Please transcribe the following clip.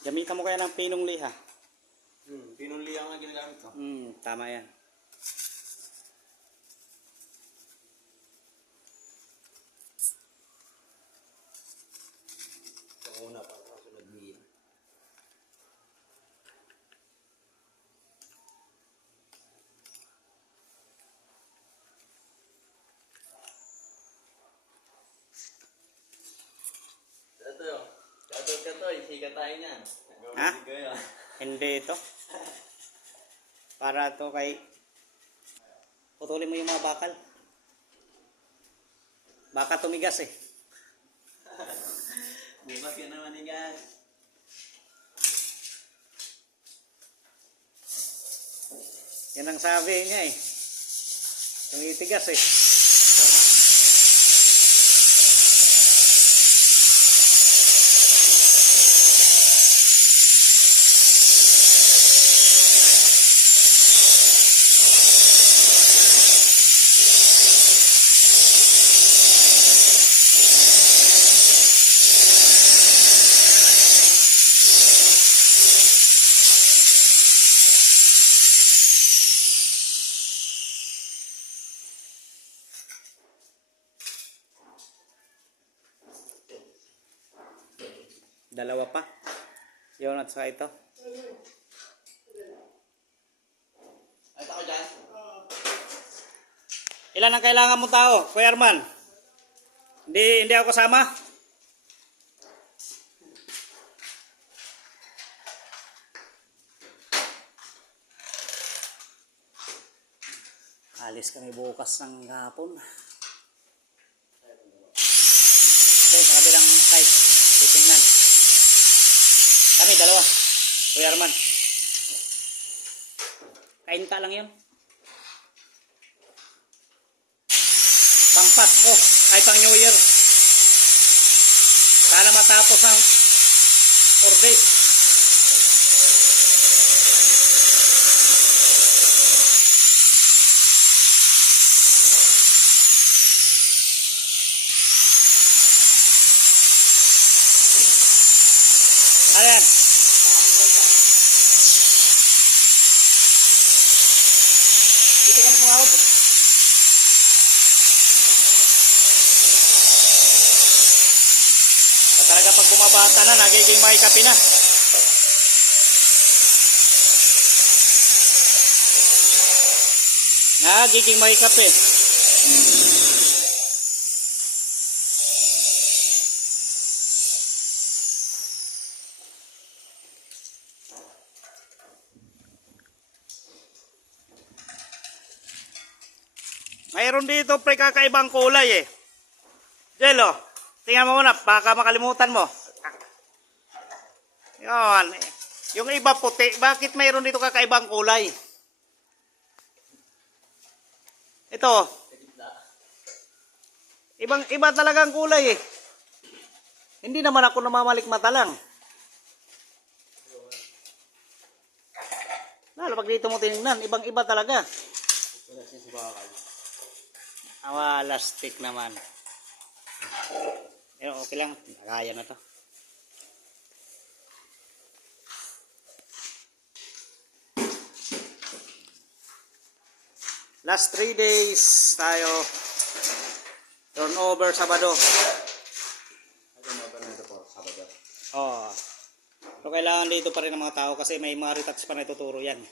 Gamitan mo kaya ng pinong liha. Hmm, pinuli ang ginagamit ko. Hmm, tama yan. Ito una para kasunod niya. Ito yun. Katol isikat tayo niyan. Ha? Hindi ito. Para to kay... Putulin mo yung mga bakal. Baka tumigas eh. Bukas ka naman ni Gas. Yan ang sabi niya eh. Tumitigas eh. Dalawa pa. Yun at saka ito. Ay, ako dyan. Ilan ang kailangan mong tao, Kuya Arman? Hindi, hindi ako kasama? Alis kami bukas ng hapon. Kuya Arman. Kain ka lang yun. pang Pasko ay pang New Year. Sana matapos ang 4 days. Ano yan? Dito ka na sumahod. eh. Bumabata na, nagiging may kape na. Nagiging may kape. Mayroon dito pre kakaibang kulay eh. Jelo, tingnan mo muna, baka makalimutan mo. Yan. Yung iba puti, bakit mayroon dito kakaibang kulay? Ito. Ibang iba talagang kulay eh. Hindi naman ako namamalik mata lang. Lalo pag dito mo tinignan, ibang iba talaga. Awa, lastik naman. Pero okay lang, kaya na to. Last 3 days tayo turnover Sabado. Ba nito po? Sabado. Oh. Pero kailangan dito pa rin ng mga tao kasi may mga retouch pa na ituturo yan.